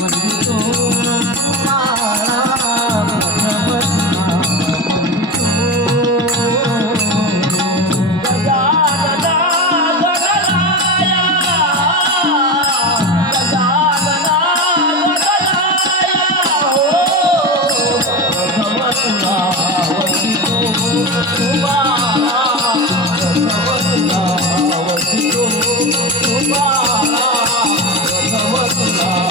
বন্ধু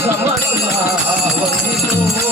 زمان وقت